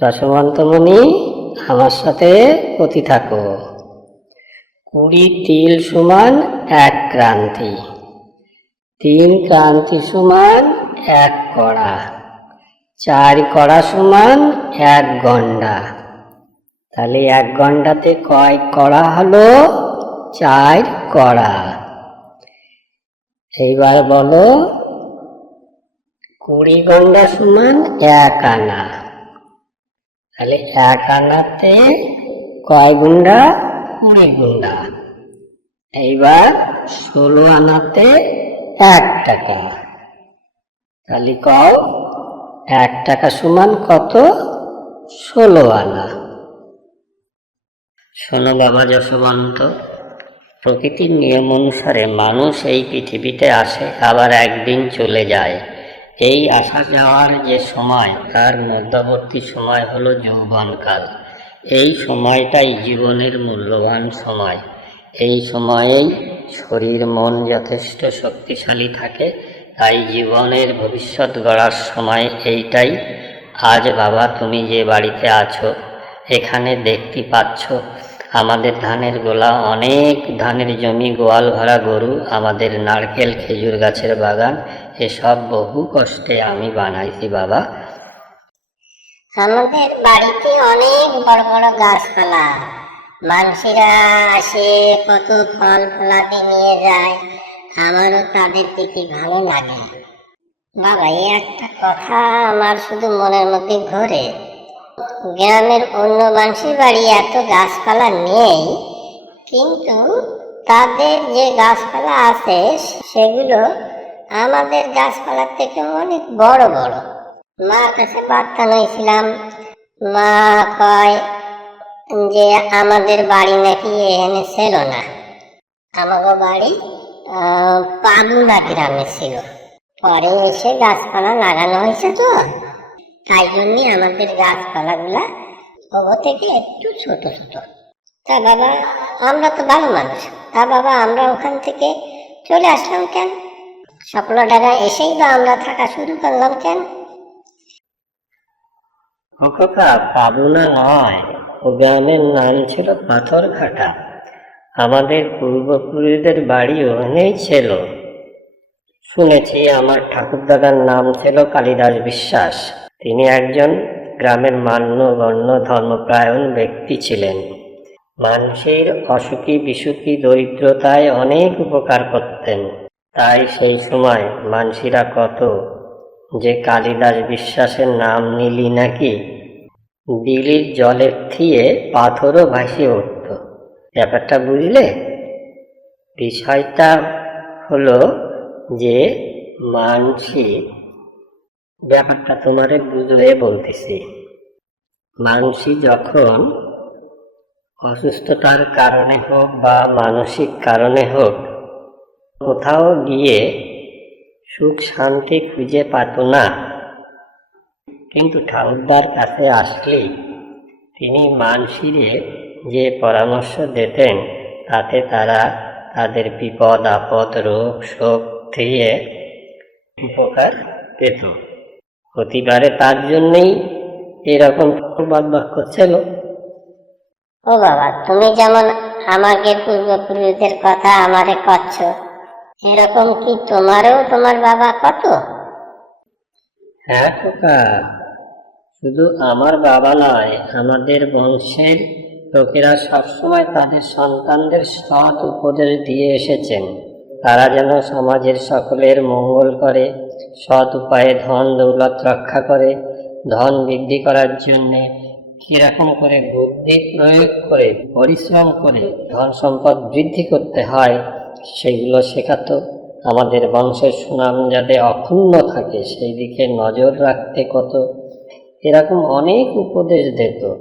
যশবন্তমণি আমার সাথে পতি থাকো। কুড়ি তিল সমান এক ক্রান্তি। তিন ক্রান্তি সমান এক কড়া। চার কড়া সমান এক গন্ডা তাহলে এক গন্ডাতে কয় কড়া হলো? চার কড়া। এইবার বলো, কুড়ি গন্ডা সমান এক আনা। তাহলে এক আনাতে কয় গুন্ডা কুড়ি গুন্ডা এইবার ষোলো আনাতে এক টাকা। তাহলে কও, এক টাকা সমান কত? ষোলো আনা শোনো বাবা যশবন্ত, প্রকৃতির নিয়ম অনুসারে মানুষ এই পৃথিবীতে আসে, আবার একদিন চলে যায়। এই আসা যাওয়ার যে সময়, তার মধ্যবর্তী সময় হলো যৌবনকাল এই সময়টাই জীবনের মূল্যবান সময়। এই সময়েই শরীর, মন যথেষ্ট শক্তিশালী থাকে, তাই জীবনের ভবিষ্যৎ গড়ার সময় এইটাই। আজ বাবা, তুমি যে বাড়িতে আছো, এখানে দেখতে পাচ্ছ, আমাদের ধানের গোলা অনেক ধানের জমি গোয়াল ভরা গরু, আমাদের নারকেল, খেজুর গাছের বাগান এসব বহু কষ্টে আমি বানাইছি, বাবা। আমাদের বাড়িতে অনেক বড় বড় গাছপালা। মানুষেরা আসে, কত ফল ফলাতে নিয়ে যায়। আমারও তাদের দেখে ভালো লাগে। বাবা, এই একটা কথা আমার শুধু মনের মধ্যে ঘোরে। গ্রামের অন্য মানুষের বাড়ি এত গাছপালা নেই, কিন্তু তাদের যে গাছপালা আছে, সেগুলো আমাদের গাছপালার থেকে অনেক বড় বড়। মার কাছে বার্তা নিয়েছিলাম মা, কয় যে আমাদের বাড়ি নাকি এখানে ছিল না। আমাকে বাড়ি পাবনা গ্রামে ছিল। পরে এসে গাছপালা লাগানো হয়েছে তো। তাই জন্যে আমাদের গাছপালাগুলা ওগো থেকে একটু ছোট ছোট। তা বাবা, আমরা তো ভালো মানুষ। তা বাবা, আমরা ওখান থেকে চলে আসলাম কেন? টাকা এসেই আমরা থাকা শুরু করলাম কেন? পাবনা নয়। ও গ্রামের নাম ছিল পাথরঘাটা। আমাদের পূর্বপুরুষদের বাড়ি ওখানেই ছিল। শুনেছি আমার ঠাকুরদাদার নাম ছিল কালিদাস বিশ্বাস। তিনি একজন গ্রামের মান্যগণ্য ধর্মপ্রায়ণ ব্যক্তি ছিলেন। মানুষের অসুখী বিসুখী দরিদ্রতায় অনেক উপকার করতেন। তাই সেই সময় মানসিরা কত যে কালিদাস বিশ্বাসের নাম নিলি নাকি? দিলির জলের থিয়ে পাথরও ভাসিয়ে উঠত। ব্যাপারটা বুঝলে? বিষয়টা হলো যে মানসি, ব্যাপারটা তোমারে বুঝলে বলতেছি। মানসি যখন অসুস্থতার কারণে হোক বা মানসিক কারণে হোক কোথাও গিয়ে সুখ শান্তি খুঁজে পাত না। কিন্তু ঠাকুরদার কাছে আসলেই তিনি মানসিরে যে পরামর্শ দিতেন, তাতে তারা তাদের বিপদ, আপদ, রোগ, শোক থেকে উপকার পেত। প্রতিবারে তার জন্যই এরকম বাদ বাক্য ছিল ও বাবা, তুমি যেমন আমাকে পূর্বপুরুষদের কথা আমারে কচ্ছ এরকম কি তোমারও তোমার বাবা কত? হ্যাঁ খোকা। শুধু আমার বাবা নয়, আমাদের বংশের লোকেরা সবসময় তাদের সন্তানদের সৎ উপদেশ দিয়ে এসেছেন। তারা যেন সমাজের সকলের মঙ্গল করে, সৎ উপায়ে ধন দৌলত রক্ষা করে, ধন বৃদ্ধি করার জন্যে কীরকম করে বুদ্ধি প্রয়োগ করে, পরিশ্রম করে ধন সম্পদ বৃদ্ধি করতে হয় সেগুলো শেখাতো। আমাদের বংশের সুনাম যাতে অক্ষুণ্ণ থাকে, সেই দিকে নজর রাখতে কত। এরকম অনেক উপদেশ দিত।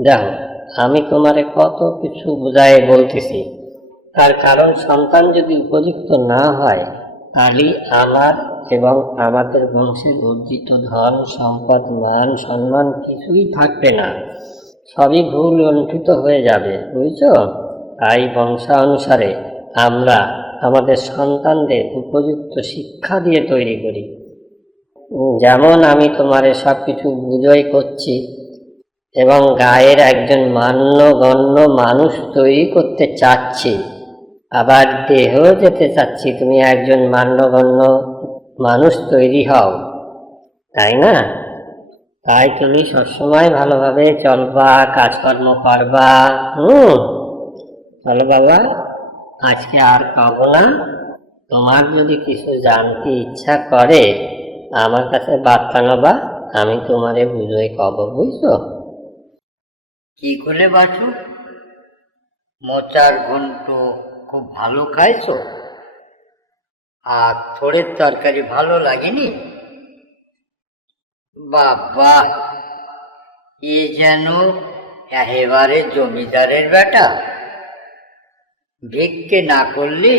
দেখো আমি তোমারে কত কিছু বুঝাই বলতেছি। তার কারণ সন্তান যদি উপযুক্ত না হয়, তাহলে আমার এবং আমাদের বংশের অর্জিত ধন, সম্পদ, মান, সম্মান কিছুই থাকবে না। সবই ভুল লণ্ঠিত হয়ে যাবে, বুঝছ? তাই বংশানুসারে আমরা আমাদের সন্তানদের উপযুক্ত শিক্ষা দিয়ে তৈরি করি। যেমন আমি তোমারে সব কিছু বুঝোই করছি এবং গায়ের একজন মান্যগণ্য মানুষ তৈরি করতে চাচ্ছি, আবার দেহ যেতে চাচ্ছি, তুমি একজন মান্যগণ্য মানুষ তৈরি হও। তাই না? তাই তুমি সবসময় ভালোভাবে চলবা, কাজকর্ম করবা, হুম, চলো বাবা। আজকে আর পাবো না। তোমার যদি কিছু জানতে ইচ্ছা করে, আমার কাছে বার্তা নেবা, আমি তোমারে বুঝোই কব বুঝছ? কি করে বাছু মোচার ঘন্ট খুব ভালো খাইছো? আর থোড়ের তরকারি ভালো লাগেনি? বাবা, এ যেন একেবারে জমিদারের বেটা। ভিক্ষে না করলে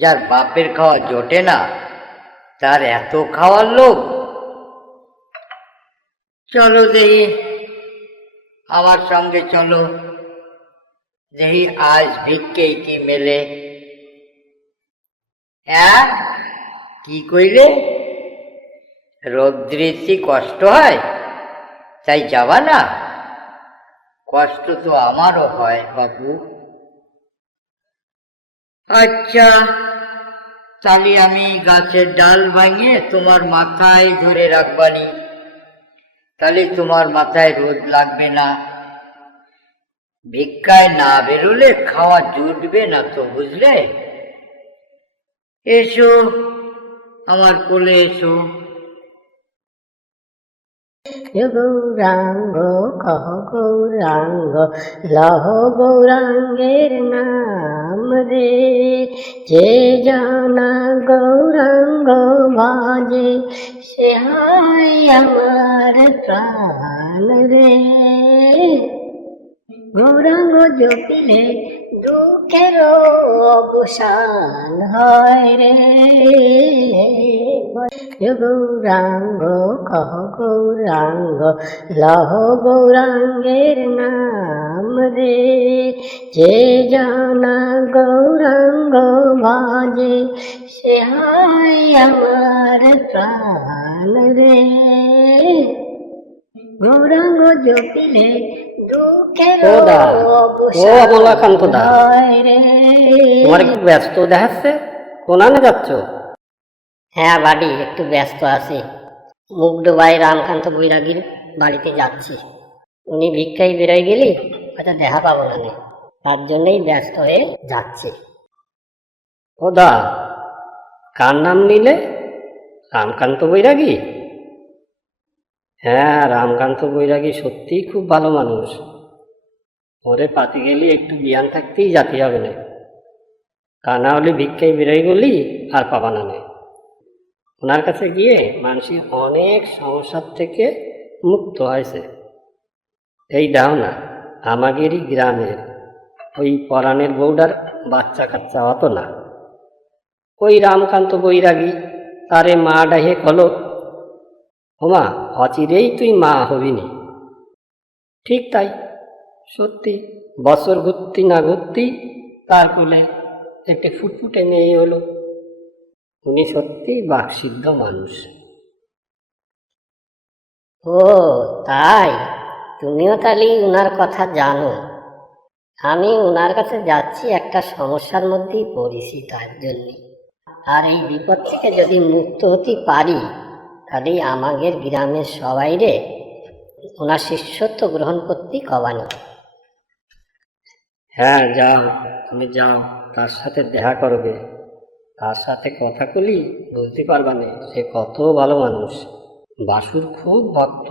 যার বাপের খাওয়া জোটে না, তার এত খাওয়ার লোক চলো দেখি আমার সঙ্গে চলো। দেখি আজ ভিক্ষে কি মেলে? কি কইলে? রৌদ্রেতে কষ্ট হয়, তাই যাবা না? কষ্ট তো আমারও হয় বাবু আচ্ছা তাহলে আমি গাছের ডাল ভাঙিয়ে তোমার মাথায় ধরে রাখবানি। তাহলে তোমার মাথায় রোদ লাগবে না। ভিক্ষায় না বেরোলে খাওয়া জুটবে না তো, বুঝলে? এসো, আমার কোলে এসো। গৌরাঙ্গ কহ গৌরাঙ্গ লহ গৌরাঙ্গের নাম রে যে জানা গৌরাঙ্গ বাজে সে হয় আমার প্রাণ রে গৌরাঙ্গ জপিলে দুঃখের অবসান হয় রে। গৌরাঙ্গ কহ গৌরাঙ্গ লহ গৌরাঙ্গের নাম রে। যে জানা গৌরাঙ্গ বাজে, সে হয় আমার প্রাণ রে। গৌরাঙ্গ জপিলে দুঃখের খোদা, ও অবলাকান্ত দা। হয় তোমার কি ব্যস্ত দেখাচ্ছে কোনানে যাচ্ছ? হ্যাঁ বাড়ি একটু ব্যস্ত আছি। মুগ্ধবাই রামকান্ত বৈরাগীর বাড়িতে যাচ্ছি। উনি ভিক্ষায় বেরোয় গেলি হয়তো দেখা পাবো না। তার জন্যই ব্যস্ত হয়ে যাচ্ছি। খোদা কার নাম নিলে? রামকান্ত বৈরাগী? হ্যাঁ রামকান্ত বৈরাগী সত্যিই খুব ভালো মানুষ। পরে পাতি গেলে একটু জ্ঞান থাকতেই জাতি হবে না। তা না হলে ভিক্ষায় বেরোয় গেলি আর পাবা না নে। ওনার কাছে গিয়ে মানুষের অনেক সমস্যার থেকে মুক্ত হয়েছে। এই দাও না আমাদেরই গ্রামের। ওই পরাণের বউডার বাচ্চা কাচ্চা অত না। ওই রামকান্ত বৈরাগী, তারে মা ডাহে কল হোমা অচিরেই তুই মা হবিনি। ঠিক তাই, সত্যি, বছর ঘুরতি না ঘুরতি তার কোলে একটি ফুটফুটে মেয়ে হলো। উনি সত্যি বাকসিদ্ধ মানুষ। ও, তাই? তুমিও তাহলে উনার কথা জানো। আমি উনার কাছে যাচ্ছি একটা সমস্যার মধ্যেই পড়েছি তার জন্যে। আর এই বিপদ থেকে যদি মুক্ত হতে পারি তাহলে আমাদের গ্রামের সবাই রে ওনার শিষ্যত্ব গ্রহণ করতে কবানি। হ্যাঁ যাও তুমি যাও তার সাথে দেখা করবে। তার সাথে কথা কলি বুঝতে পারবা না সে কত ভালো মানুষ। বাসুর খুব ভক্ত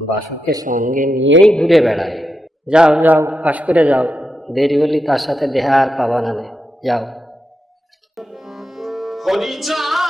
বাসুকে সঙ্গে নিয়েই ঘুরে বেড়ায়। যাও যাও পাশ করে যাও দেরি হলি তার সাথে দেহা আর পাবা না। যাও। হরিচাঁদ!